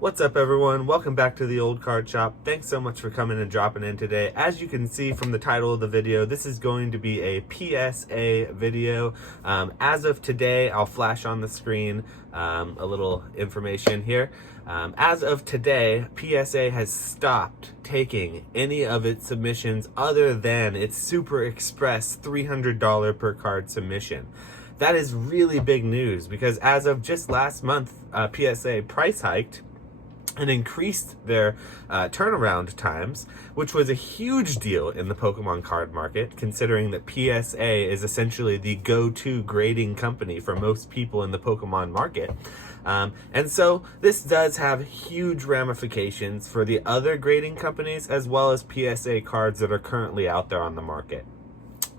What's up, everyone? Welcome back to the Old Card Shop. Thanks so much for coming and dropping in today. As you can see from the title of the video, this is going to be a PSA video. As of today, I'll flash on the screen a little information here. As of today, PSA has stopped taking any of its submissions other than its Super Express $300 per card submission. That is really big news because as of just last month, PSA price hiked and increased their turnaround times, which was a huge deal in the Pokemon card market, considering that PSA is essentially the go-to grading company for most people in the Pokemon market. And so this does have huge ramifications for the other grading companies as well as PSA cards that are currently out there on the market.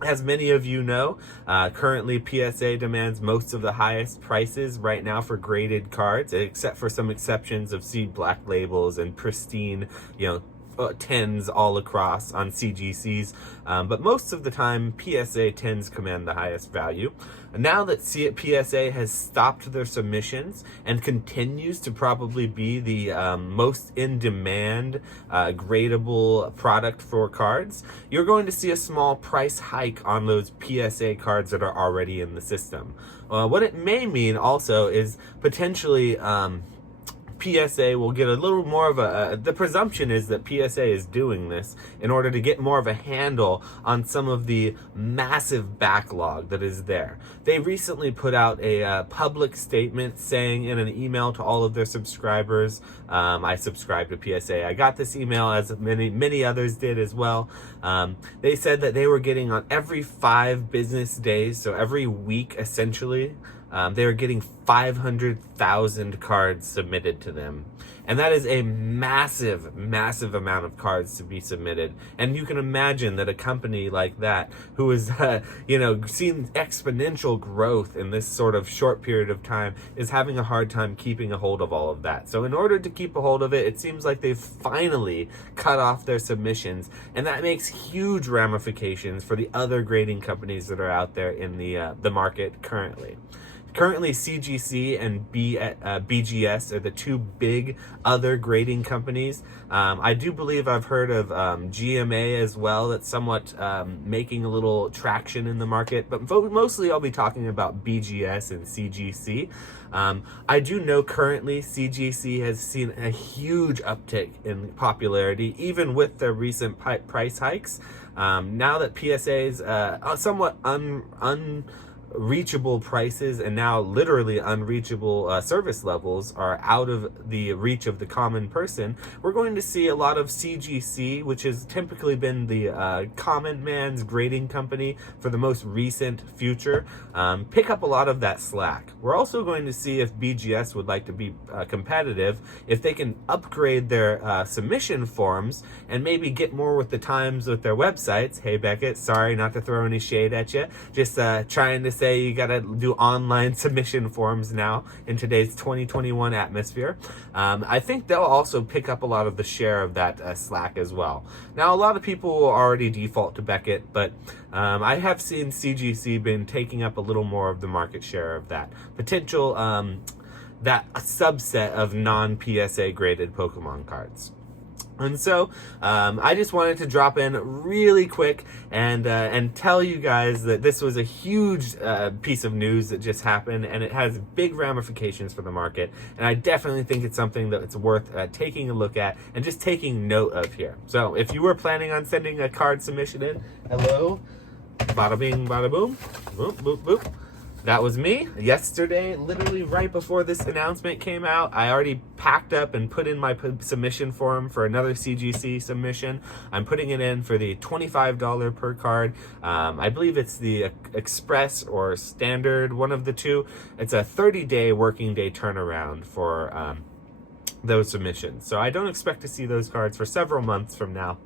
As many of you know, currently PSA demands most of the highest prices right now for graded cards, except for some exceptions of seed black labels and pristine, 10s all across on CGCs. But most of the time, PSA 10s command the highest value. Now that PSA has stopped their submissions and continues to probably be the most in-demand gradable product for cards, you're going to see a small price hike on those PSA cards that are already in the system. What it may mean also is potentially PSA will get a little more of the presumption is that PSA is doing this in order to get more of a handle on some of the massive backlog that is there. They recently put out a public statement saying in an email to all of their subscribers, I subscribe to PSA. I got this email as many others did as well. They said that they were getting on every 5 business days, so every week essentially, they are getting 500,000 cards submitted to them. And that is a massive, massive amount of cards to be submitted. And you can imagine that a company like that, who has, seen exponential growth in this sort of short period of time, is having a hard time keeping a hold of all of that. So in order to keep a hold of it, it seems like they've finally cut off their submissions. And that makes huge ramifications for the other grading companies that are out there in the market currently. Currently, CGC and BGS are the two big other grading companies. I do believe I've heard of GMA as well. That's somewhat making a little traction in the market, but mostly I'll be talking about BGS and CGC. I do know currently CGC has seen a huge uptick in popularity, even with their recent price hikes. Now that PSA's somewhat unreachable prices and now literally unreachable service levels are out of the reach of the common person, we're going to see a lot of CGC, which has typically been the common man's grading company for the most recent future, pick up a lot of that slack. We're also going to see if BGS would like to be competitive, if they can upgrade their submission forms and maybe get more with the times with their websites. Hey Beckett, sorry not to throw any shade at you, just trying to say you gotta do online submission forms now in today's 2021 atmosphere. I think they'll also pick up a lot of the share of that slack as well. Now, a lot of people will already default to Beckett, but I have seen CGC been taking up a little more of the market share of that potential, that subset of non-PSA graded Pokemon cards. And so I just wanted to drop in really quick and tell you guys that this was a huge piece of news that just happened, and it has big ramifications for the market. And I definitely think it's something that it's worth taking a look at and just taking note of here. So if you were planning on sending a card submission in, hello, bada bing, bada boom, boop, boop, boop. That was me. Yesterday, literally right before this announcement came out, I already packed up and put in my submission form for another CGC submission. I'm putting it in for the $25 per card. I believe it's the Express or Standard, one of the two. It's a 30-day working day turnaround for those submissions. So I don't expect to see those cards for several months from now.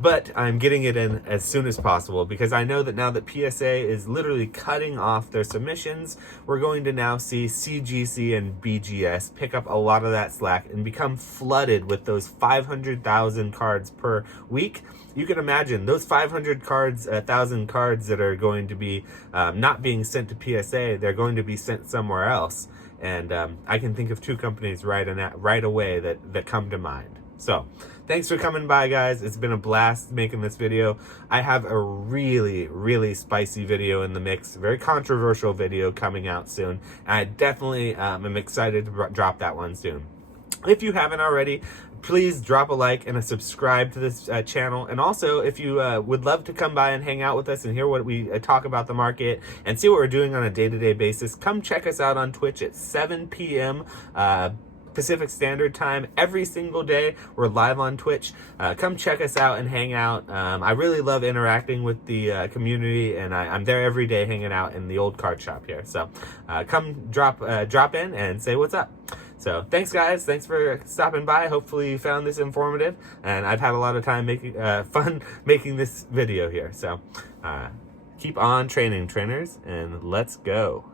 But I'm getting it in as soon as possible because I know that now that PSA is literally cutting off their submissions, we're going to now see CGC and BGS pick up a lot of that slack and become flooded with those 500,000 cards per week. You can imagine those 500,000 cards that are going to be not being sent to PSA, they're going to be sent somewhere else. and I can think of two companies right away that come to mind. So thanks for coming by, guys. It's been a blast making this video. I have a really spicy video in the mix, very controversial video coming out soon. I definitely am excited to drop that one soon. If you haven't already, please drop a like and a subscribe to this channel. And also, if you would love to come by and hang out with us and hear what we talk about the market and see what we're doing on a day-to-day basis, come check us out on Twitch at 7 p.m. Pacific Standard Time every single day. We're live on Twitch. Come check us out and hang out. I really love interacting with the community, and I'm there every day hanging out in the old card shop here. So come drop in and say what's up. So thanks, guys. Thanks for stopping by. Hopefully you found this informative, and I've had a lot of time making fun making this video here. So keep on training, trainers, and let's go.